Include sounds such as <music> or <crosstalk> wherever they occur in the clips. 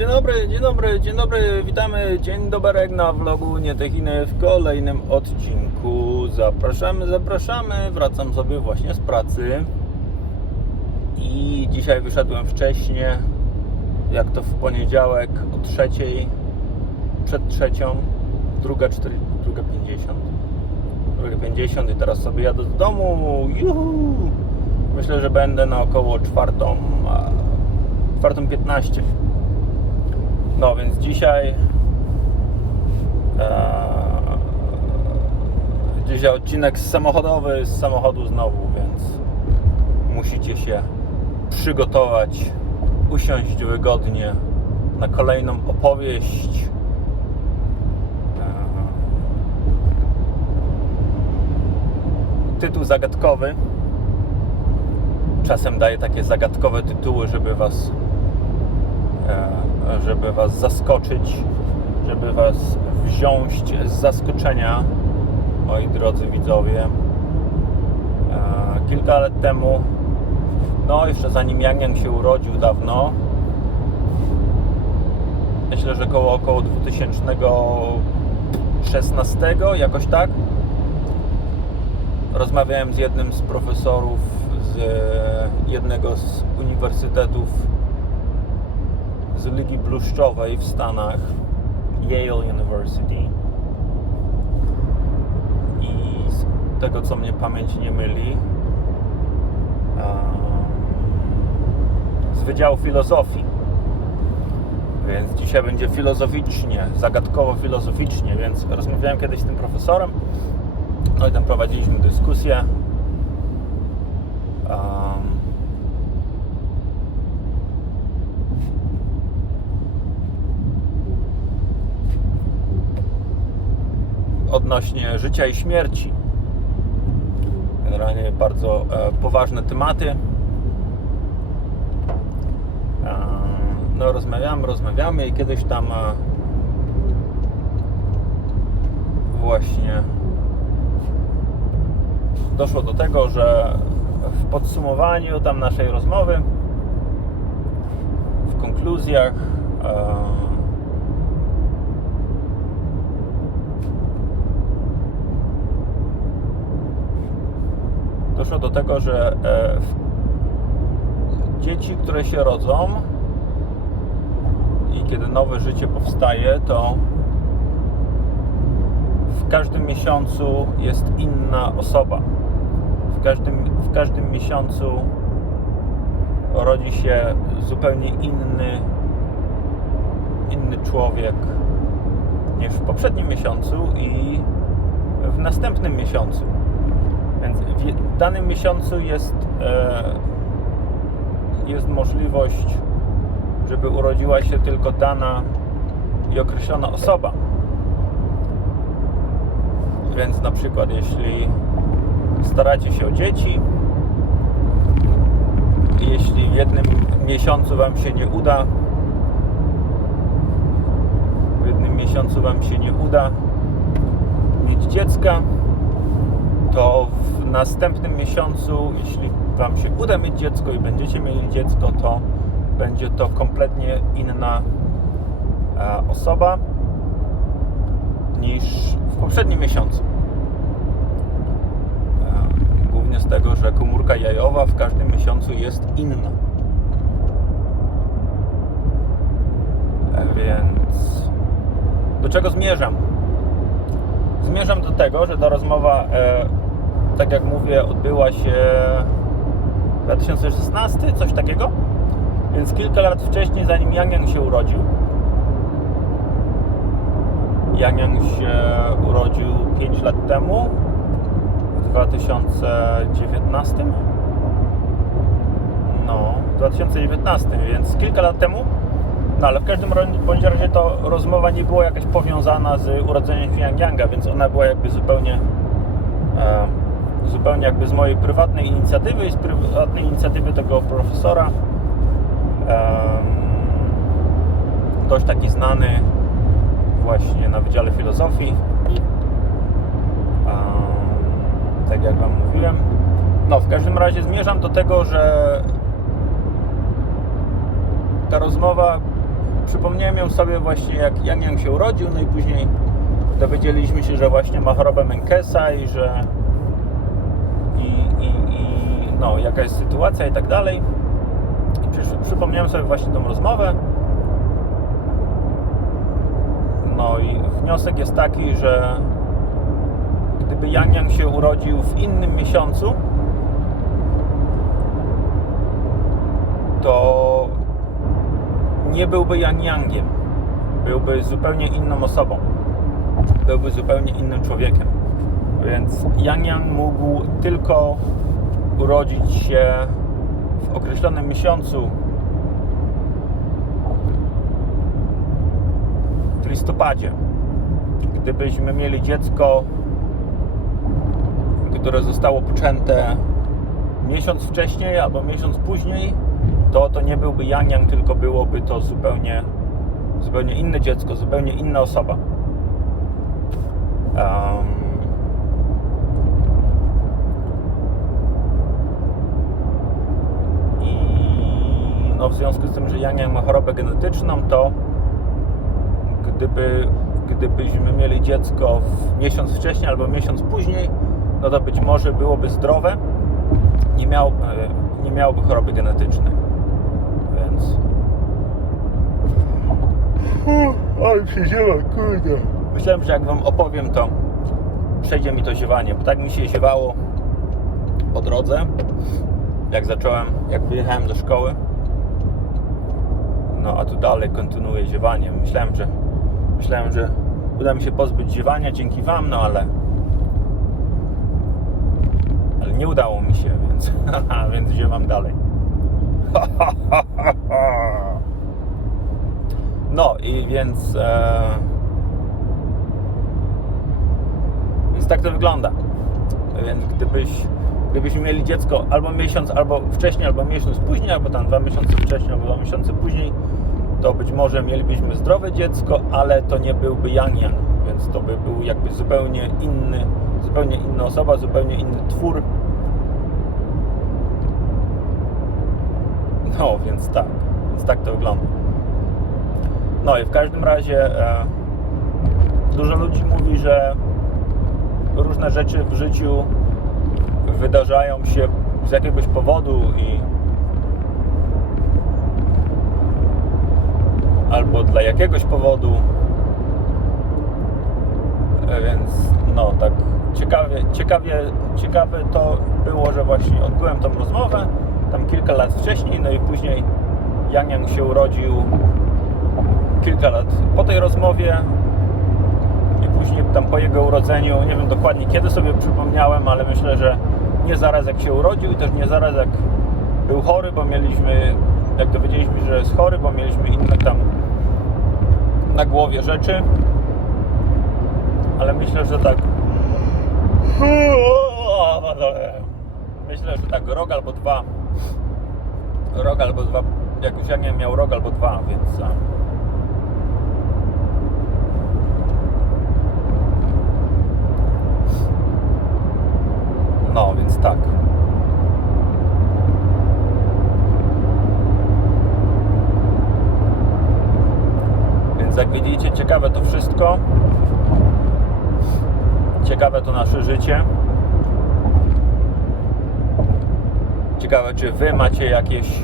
Dzień dobry, dzień dobry, dzień dobry, witamy, dzień doberek na vlogu Nietechiny w kolejnym odcinku. Zapraszamy, zapraszamy, wracam sobie właśnie z pracy i dzisiaj wyszedłem wcześniej, jak to w poniedziałek o trzeciej, przed trzecią, druga, cztery, druga pięćdziesiąt, druga pięćdziesiąt i teraz sobie jadę do domu, juhu! Myślę, że będę na około czwartą, czwartą piętnaście. No więc dzisiaj e, dzisiaj odcinek samochodowy z samochodu znowu, więc musicie się przygotować, usiąść wygodnie na kolejną opowieść. E, tytuł zagadkowy. Czasem daję takie zagadkowe tytuły, żeby was e, żeby Was zaskoczyć, żeby Was wziąć z zaskoczenia, moi drodzy widzowie. E, Kilka lat temu, no jeszcze zanim Yang Yang się urodził dawno, myślę, że koło około 2016, jakoś tak, rozmawiałem z jednym z profesorów z jednego z uniwersytetów z Ligi Bluszczowej w Stanach, Yale University. I z tego co mnie pamięć nie myli, z Wydziału Filozofii. Więc dzisiaj będzie filozoficznie, zagadkowo filozoficznie, więc rozmawiałem kiedyś z tym profesorem. No i tam prowadziliśmy dyskusję. Odnośnie życia i śmierci. Generalnie bardzo e, poważne tematy. E, no, rozmawiamy, rozmawiamy i kiedyś tam e, właśnie doszło do tego, że w podsumowaniu tam naszej rozmowy, w konkluzjach, e, doszło do tego, że e, dzieci, które się rodzą i kiedy nowe życie powstaje, to w każdym miesiącu jest inna osoba. W każdym, w każdym miesiącu rodzi się zupełnie inny, inny człowiek niż w poprzednim miesiącu i w następnym miesiącu. Więc w danym miesiącu jest, e, jest możliwość, żeby urodziła się tylko dana i określona osoba. Więc na przykład, jeśli staracie się o dzieci jeśli w jednym miesiącu Wam się nie uda, w jednym miesiącu Wam się nie uda mieć dziecka, to w następnym miesiącu, jeśli Wam się uda mieć dziecko i będziecie mieli dziecko, to będzie to kompletnie inna e, osoba niż w poprzednim miesiącu. E, Głównie z tego, że komórka jajowa w każdym miesiącu jest inna. E, Więc do czego zmierzam? Zmierzam do tego, że ta rozmowa, tak jak mówię, odbyła się w 2016, coś takiego. Więc kilka lat wcześniej, zanim Yang Yang się urodził. Yang Yang się urodził 5 lat temu, w 2019. No, w 2019, więc kilka lat temu. No ale w każdym bądź razie to rozmowa nie była jakaś powiązana z urodzeniem się Yang Yanga, więc ona była jakby zupełnie e, zupełnie jakby z mojej prywatnej inicjatywy i z prywatnej inicjatywy tego profesora. Dość taki znany właśnie na Wydziale Filozofii. Tak jak Wam mówiłem. No, w każdym razie zmierzam do tego, że ta rozmowa przypomniałem ją sobie właśnie jak Yang Yang się urodził, no i później dowiedzieliśmy się, że właśnie ma chorobę Menkesa i że no, jaka jest sytuacja i tak dalej. I przy, przypomniałem sobie właśnie tą rozmowę. No i wniosek jest taki, że gdyby Yang Yang się urodził w innym miesiącu, to nie byłby Yang Yangiem. Byłby zupełnie inną osobą. Byłby zupełnie innym człowiekiem. Więc Yang Yang mógł tylko urodzić się w określonym miesiącu w listopadzie. Gdybyśmy mieli dziecko, które zostało poczęte miesiąc wcześniej albo miesiąc później, to to nie byłby Yang Yang, tylko byłoby to zupełnie, zupełnie inne dziecko, zupełnie inna osoba. Um, I no w związku z tym, że Yang ma chorobę genetyczną, to gdyby, gdybyśmy mieli dziecko w miesiąc wcześniej albo miesiąc później, no to być może byłoby zdrowe, nie, miał, e, nie miałoby choroby genetycznej. Więc. Ale się ziewa, kurde. Myślałem, że jak wam opowiem, to przejdzie mi to ziewanie, bo tak mi się ziewało po drodze, jak zacząłem, jak wyjechałem do szkoły. No a tu dalej kontynuuję ziewanie. Myślałem, że myślałem, że uda mi się pozbyć ziewania dzięki wam, no ale ale nie udało mi się, więc, <laughs> więc ziewam dalej. <laughs> No i więc e, więc tak to wygląda. Więc gdybyś gdybyśmy mieli dziecko albo miesiąc, albo wcześniej, albo miesiąc później, albo tam dwa miesiące wcześniej, albo dwa miesiące później, to być może mielibyśmy zdrowe dziecko, ale to nie byłby Yang Yang, więc to by był jakby zupełnie inny, zupełnie inna osoba, zupełnie inny twór. No, więc tak, więc tak to wygląda. No i w każdym razie e, dużo ludzi mówi, że różne rzeczy w życiu wydarzają się z jakiegoś powodu i albo dla jakiegoś powodu. E, Więc no tak ciekawie, ciekawie, ciekawe to było, że właśnie odbyłem tą rozmowę tam kilka lat wcześniej, no i później Yang Yang się urodził kilka lat po tej rozmowie i później tam po jego urodzeniu, nie wiem dokładnie kiedy sobie przypomniałem, ale myślę, że nie zaraz jak się urodził i też nie zaraz jak był chory, bo mieliśmy, jak dowiedzieliśmy, że jest chory, bo mieliśmy inne tam na głowie rzeczy. Ale myślę, że tak. Myślę, że tak rok albo dwa. Rok albo dwa. Jak już ja nie miał rok albo dwa, więc. a. No, więc tak. Więc jak widzicie, ciekawe to wszystko. Ciekawe to nasze życie. Ciekawe, czy Wy macie jakieś,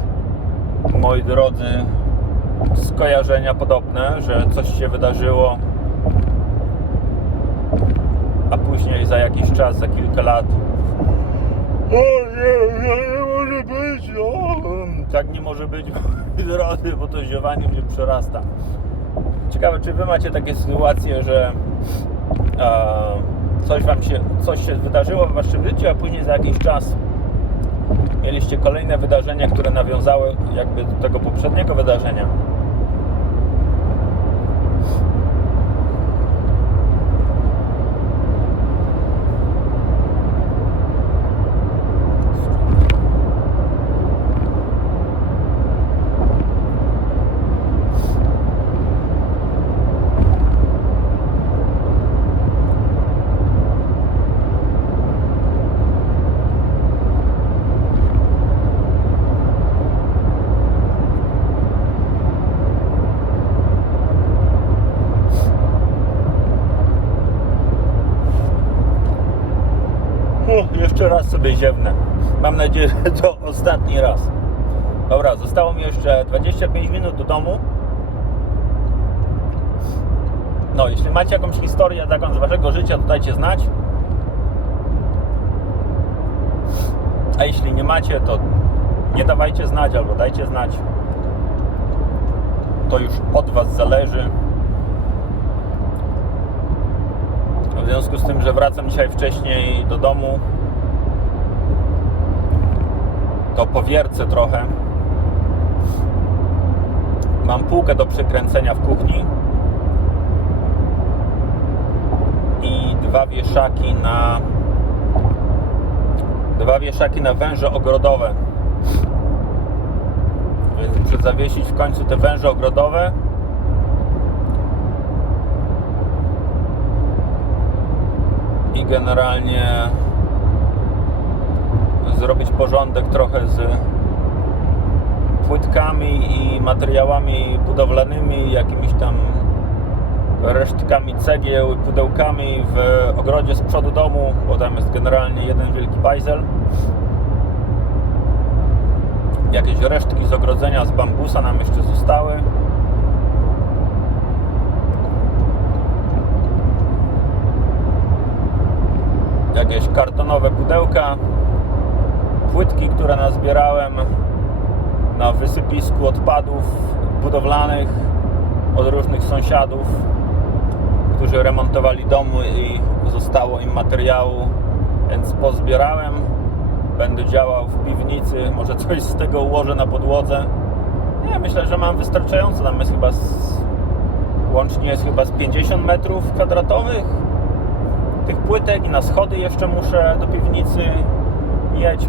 moi drodzy, skojarzenia podobne, że coś się wydarzyło, a później za jakiś czas, za kilka lat o nie, nie, nie może być, o. Tak nie może być, drodzy, <laughs> bo to ziewanie mnie przerasta. Ciekawe, czy Wy macie takie sytuacje, że e, coś Wam się, coś się wydarzyło w Waszym życiu, a później za jakiś czas mieliście kolejne wydarzenia, które nawiązały jakby do tego poprzedniego wydarzenia. Ziewnę. Mam nadzieję, że to ostatni raz. Dobra, zostało mi jeszcze 25 minut do domu. No, jeśli macie jakąś historię taką z waszego życia, to dajcie znać. A jeśli nie macie, to nie dawajcie znać albo dajcie znać. To już od was zależy. W związku z tym, że wracam dzisiaj wcześniej do domu, to powiercę trochę. Mam półkę do przykręcenia w kuchni i dwa wieszaki na dwa wieszaki na węże ogrodowe. Więc muszę zawiesić w końcu te węże ogrodowe. I generalnie zrobić porządek trochę z płytkami i materiałami budowlanymi, jakimiś tam resztkami cegieł i pudełkami w ogrodzie z przodu domu, bo tam jest generalnie jeden wielki bajzel. Jakieś resztki z ogrodzenia z bambusa nam jeszcze zostały. Jakieś kartonowe pudełka, płytki, które nazbierałem na wysypisku odpadów budowlanych od różnych sąsiadów, którzy remontowali domy i zostało im materiału, więc pozbierałem. Będę działał w piwnicy, może coś z tego ułożę na podłodze. Nie, myślę, że mam wystarczająco. Tam jest chyba z, łącznie jest chyba z 50 metrów kwadratowych tych płytek i na schody jeszcze muszę do piwnicy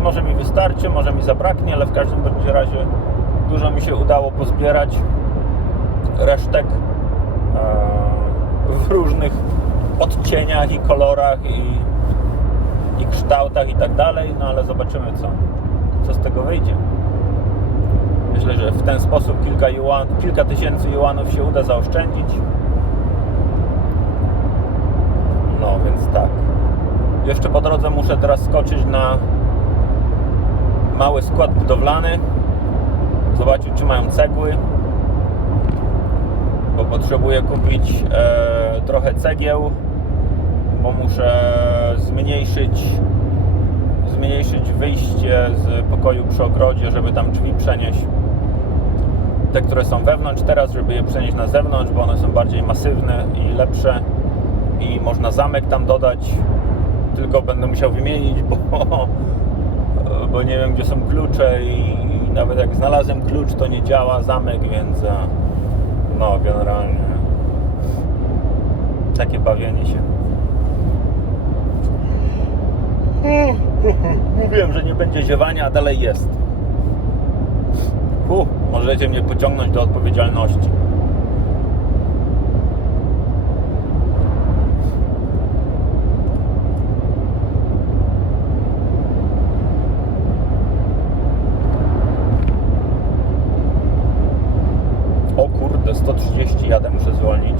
Może mi wystarczy, może mi zabraknie, ale w każdym bądź razie dużo mi się udało pozbierać resztek e, w różnych odcieniach i kolorach i, i kształtach i tak dalej, no ale zobaczymy co, co z tego wyjdzie. Myślę, że w ten sposób kilka, kilka tysięcy juanów się uda zaoszczędzić. No więc tak. Jeszcze po drodze muszę teraz skoczyć na mały skład budowlany. Zobaczyć, czy mają cegły. Bo potrzebuję kupić e, trochę cegieł, bo muszę zmniejszyć zmniejszyć wyjście z pokoju przy ogrodzie, żeby tam drzwi przenieść. Te, które są wewnątrz teraz, żeby je przenieść na zewnątrz, bo one są bardziej masywne i lepsze i można zamek tam dodać. Tylko będę musiał wymienić, <laughs> bo, bo nie wiem gdzie są klucze i nawet jak znalazłem klucz, to nie działa zamek, więc e, no generalnie takie bawienie się. <laughs> Mówiłem, że nie będzie ziewania, a dalej jest. Możecie mnie pociągnąć do odpowiedzialności. O kurde, 130 jadę, muszę zwolnić.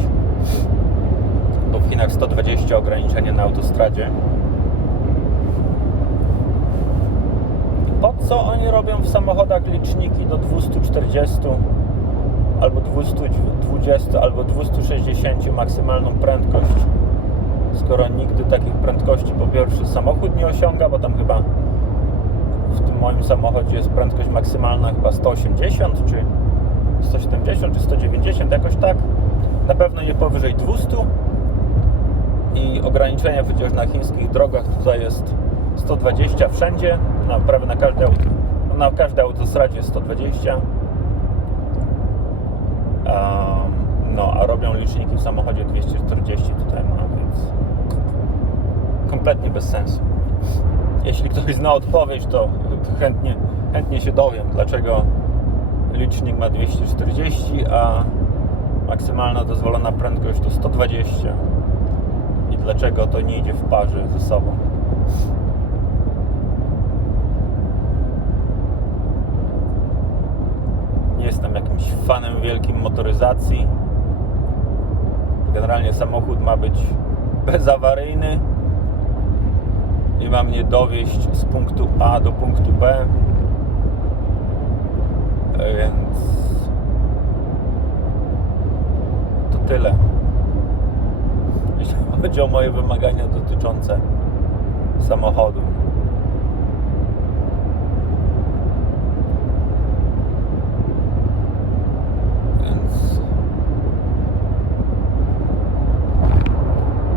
Bo w Chinach 120 ograniczenie na autostradzie. Po co oni robią w samochodach liczniki do 240 albo 220 albo 260 maksymalną prędkość? Skoro nigdy takich prędkości po pierwsze samochód nie osiąga, bo tam chyba w tym moim samochodzie jest prędkość maksymalna chyba 180 czy 170 czy 190, jakoś tak. Na pewno nie powyżej 200 i ograniczenie przecież na chińskich drogach tutaj jest 120 wszędzie, na, prawie na każdej, na każdej autostradzie jest 120. Um, no, a robią liczniki w samochodzie 240 tutaj ma, więc kompletnie bez sensu. Jeśli ktoś zna odpowiedź, to chętnie, chętnie się dowiem, dlaczego licznik ma 240, a maksymalna dozwolona prędkość to 120 i dlaczego to nie idzie w parze ze sobą. Nie jestem jakimś fanem wielkim motoryzacji. Generalnie samochód ma być bezawaryjny. i ma mnie dowieść z punktu A do punktu B. E, Więc to tyle. Jeśli chodzi o moje wymagania dotyczące samochodu. Więc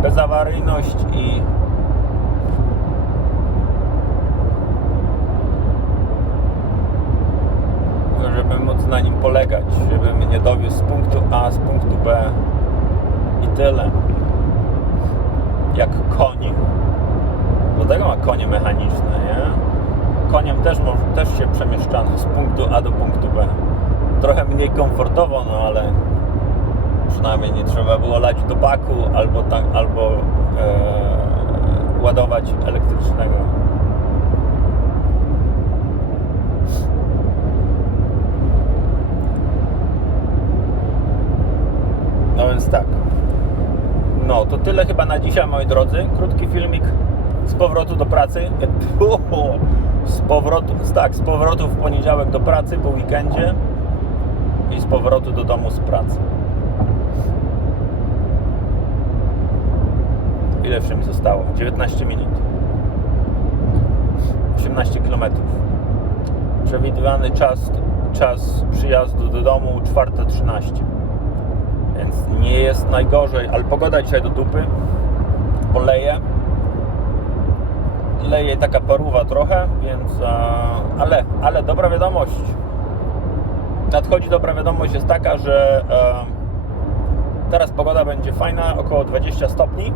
bezawaryjność i żeby móc żeby mnie dowiózł z punktu A, z punktu B i tyle. Jak koni. Dlatego ma konie mechaniczne, nie? Koniem też, też się przemieszczano z punktu A do punktu B. Trochę mniej komfortowo, no ale przynajmniej nie trzeba było lać do baku albo, tak, albo e, ładować elektrycznego. No więc tak. No to tyle chyba na dzisiaj, moi drodzy. Krótki filmik z powrotu do pracy. <laughs> Z powrotu, tak, z powrotu w poniedziałek do pracy po weekendzie i z powrotu do domu z pracy. Ile jeszcze mi zostało? 19 minut. 18 km. Przewidywany czas, czas przyjazdu do domu 4.13. Więc nie jest najgorzej, ale pogoda dzisiaj do dupy, bo leje. Leje taka paruwa trochę, więc. e, Ale, ale dobra wiadomość. Nadchodzi dobra wiadomość jest taka, że e, teraz pogoda będzie fajna, około 20 stopni,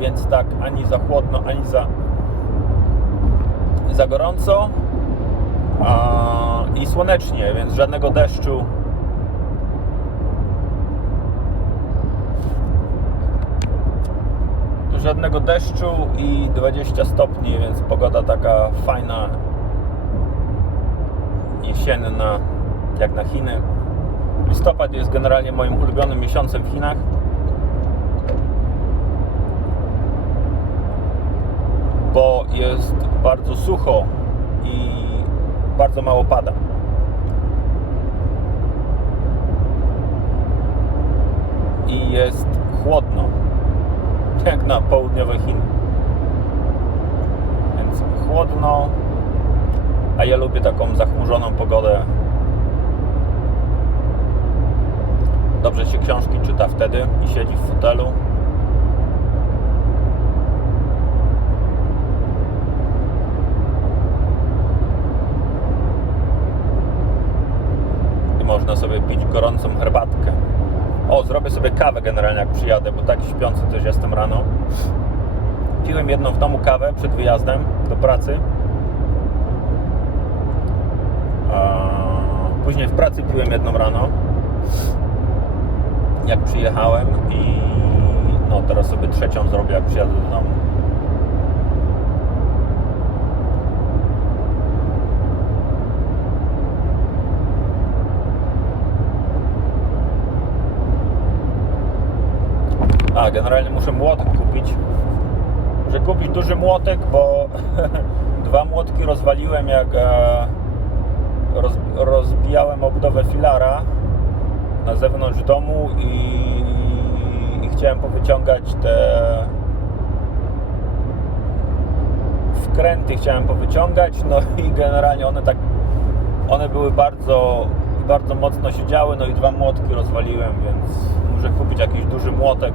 więc tak ani za chłodno, ani za, za gorąco. I słonecznie, więc żadnego deszczu. Żadnego deszczu i 20 stopni, więc pogoda taka fajna, jesienna, jak na Chiny. Listopad jest generalnie moim ulubionym miesiącem w Chinach. Bo jest bardzo sucho i bardzo mało pada. I jest chłodno jak na południowe Chiny. Więc chłodno, a ja lubię taką zachmurzoną pogodę. Dobrze się książki czyta wtedy i siedzi w fotelu. I można sobie pić gorącą herbatkę. O, zrobię sobie kawę generalnie jak przyjadę, bo tak śpiący też jestem rano. Piłem jedną w domu kawę przed wyjazdem do pracy. Później w pracy piłem jedną rano. Jak przyjechałem i no teraz sobie trzecią zrobię jak przyjadę do domu. Generalnie muszę młotek kupić. Muszę kupić duży młotek, bo <laughs> dwa młotki rozwaliłem jak e, roz, rozbijałem obudowę filara na zewnątrz domu i, i chciałem powyciągać te wkręty chciałem powyciągać, no i generalnie one tak one były bardzo bardzo mocno siedziały, no i dwa młotki rozwaliłem, więc muszę kupić jakiś duży młotek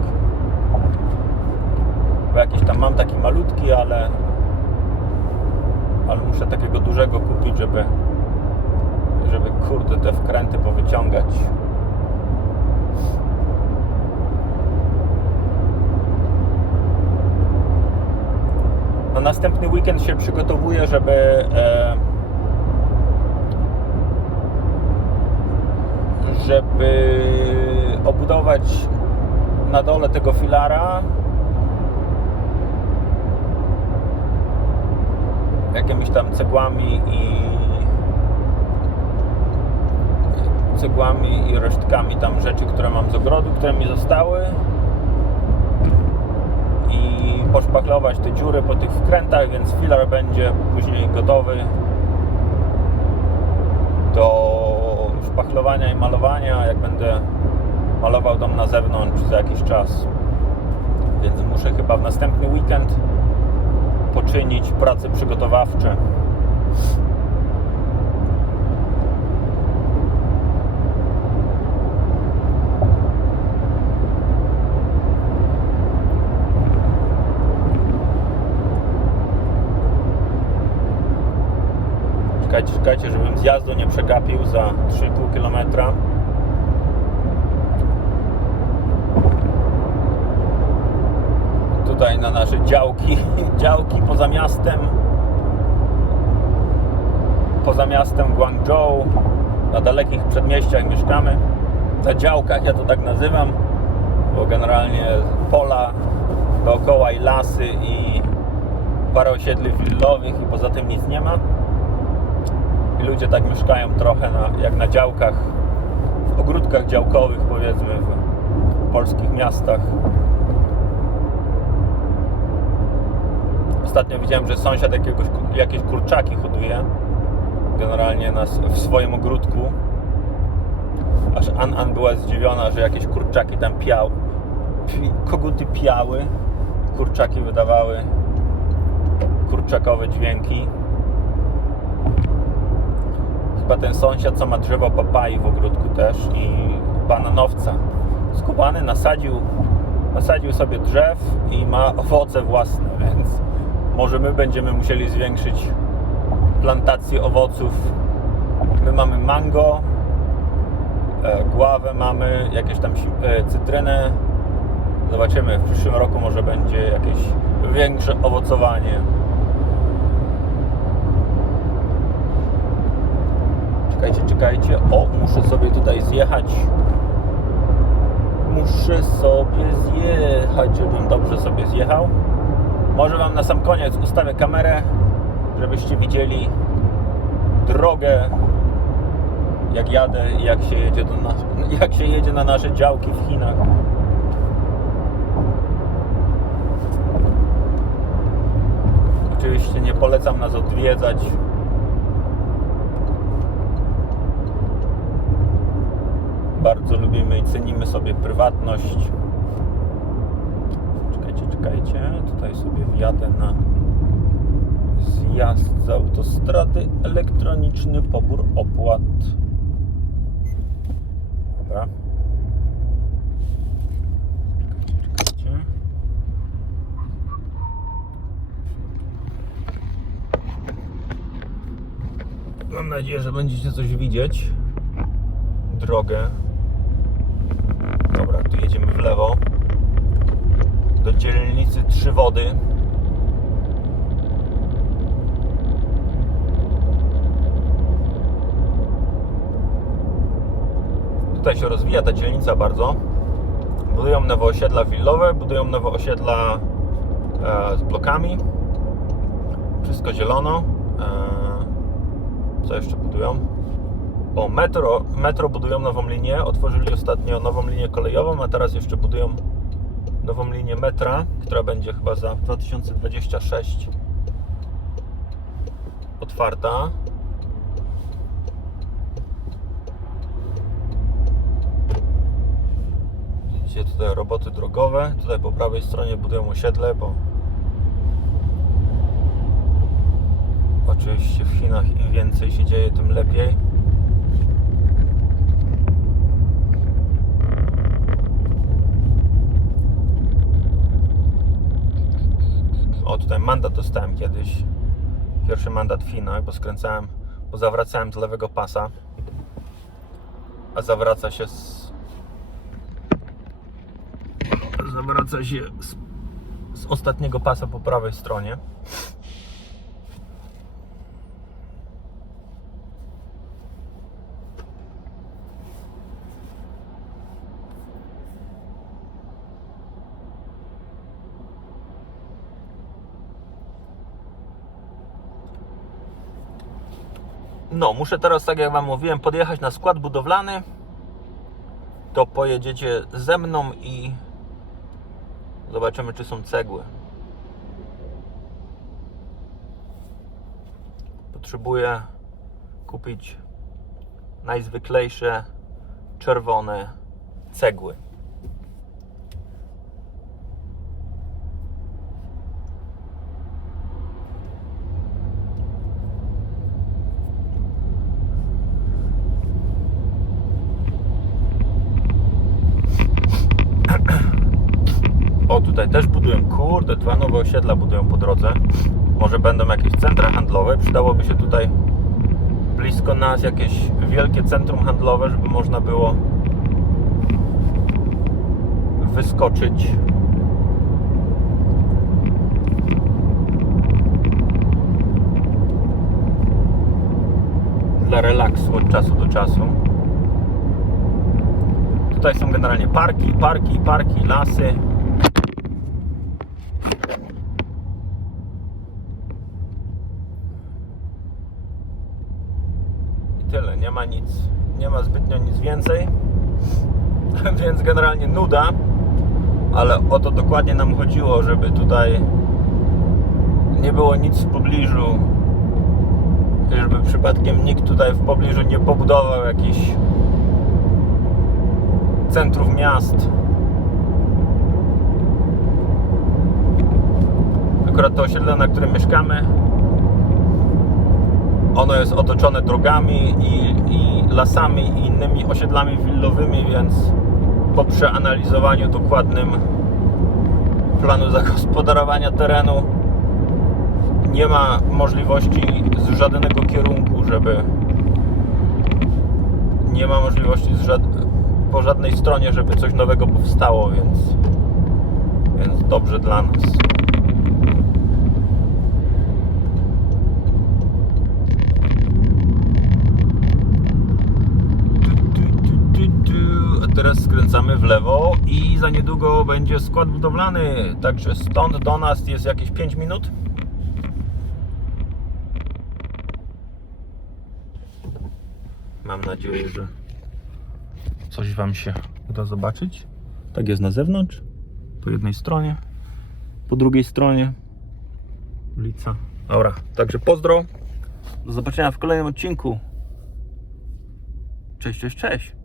bo jakiś tam mam taki malutki, ale ale muszę takiego dużego kupić, żeby żeby kurde te wkręty powyciągać. Na następny weekend się przygotowuję, żeby e, żeby obudować na dole tego filara jakimiś tam cegłami i cegłami i resztkami tam rzeczy, które mam z ogrodu, które mi zostały i poszpachlować te dziury po tych wkrętach, więc filar będzie później gotowy do szpachlowania i malowania, jak będę malował dom na zewnątrz za jakiś czas. Więc muszę chyba w następny weekend poczynić prace przygotowawcze. Czekajcie, czekajcie, żebym zjazdu nie przegapił za 3,5 km. Tutaj na nasze działki, <laughs> działki poza miastem. Poza miastem Guangzhou, na dalekich przedmieściach mieszkamy. Na działkach, ja to tak nazywam, bo generalnie pola dookoła i lasy i parę osiedli willowych i poza tym nic nie ma i ludzie tak mieszkają trochę na, jak na działkach, w ogródkach działkowych powiedzmy w polskich miastach. Ostatnio widziałem, że sąsiad jakiegoś, jakieś kurczaki hoduje generalnie na, w swoim ogródku. Aż An An była zdziwiona, że jakieś kurczaki tam piał. Pi- Koguty piały, kurczaki wydawały kurczakowe dźwięki. Chyba ten sąsiad, co ma drzewo papai w ogródku też i bananowca. Skubany nasadził, nasadził sobie drzew i ma owoce własne, <laughs> więc może my będziemy musieli zwiększyć plantację owoców. My mamy mango, e, guawę mamy, jakieś tam e, cytrynę. Zobaczymy, w przyszłym roku może będzie jakieś większe owocowanie. Czekajcie, czekajcie. O, muszę sobie tutaj zjechać. Muszę sobie zjechać, żebym dobrze sobie zjechał. Może Wam na sam koniec ustawię kamerę, żebyście widzieli drogę, jak jadę i jak się jedzie, do nas, jak się jedzie na nasze działki w Chinach. Oczywiście nie polecam nas odwiedzać. Bardzo lubimy i cenimy sobie prywatność. Czekajcie. Tutaj sobie wjadę na zjazd z autostrady. Elektroniczny pobór opłat. Dobra. Mam nadzieję, że będziecie coś widzieć. Drogę. Dobra, tu jedziemy w lewo. Do dzielnicy Trzy Wody. Tutaj się rozwija ta dzielnica bardzo. Budują nowe osiedla willowe, budują nowe osiedla e, z blokami. Wszystko zielono. E, co jeszcze budują? O, metro, metro budują nową linię. Otworzyli ostatnio nową linię kolejową, a teraz jeszcze budują nową linię metra, która będzie chyba za 2026 otwarta. Widzicie tutaj roboty drogowe. Tutaj po prawej stronie budują osiedle, bo oczywiście w Chinach im więcej się dzieje, tym lepiej. O, tutaj mandat dostałem kiedyś. Pierwszy mandat w Chinach, bo skręcałem, bo zawracałem z lewego pasa, a zawraca się z. Zawraca się z, z ostatniego pasa po prawej stronie. No, muszę teraz, tak jak Wam mówiłem, podjechać na skład budowlany. To pojedziecie ze mną i Zobaczymy, czy są cegły. Potrzebuję kupić najzwyklejsze czerwone cegły. O, tutaj też budują, kurde, dwa nowe osiedla budują po drodze. Może będą jakieś centra handlowe. Przydałoby się tutaj blisko nas jakieś wielkie centrum handlowe, żeby można było wyskoczyć. Dla relaksu od czasu do czasu. Tutaj są generalnie parki, parki, parki, lasy. I tyle, nie ma nic, nie ma zbytnio nic więcej. <laughs> Więc generalnie nuda, ale o to dokładnie nam chodziło, żeby tutaj nie było nic w pobliżu, żeby przypadkiem nikt tutaj w pobliżu nie pobudował jakichś centrów miast. Akurat to osiedle, na którym mieszkamy, ono jest otoczone drogami i, i lasami i innymi osiedlami willowymi, więc po przeanalizowaniu dokładnym planu zagospodarowania terenu nie ma możliwości z żadnego kierunku, żeby nie ma możliwości żad... po żadnej stronie, żeby coś nowego powstało, więc więc dobrze dla nas. Tu, tu, tu, tu. A teraz skręcamy w lewo i za niedługo będzie skład budowlany, także stąd do nas jest jakieś 5 minut. Mam nadzieję, że coś Wam się uda zobaczyć. Tak jest na zewnątrz, po jednej stronie, po drugiej stronie ulica. Dobra, także pozdro. Do zobaczenia w kolejnym odcinku. Cześć, cześć, cześć.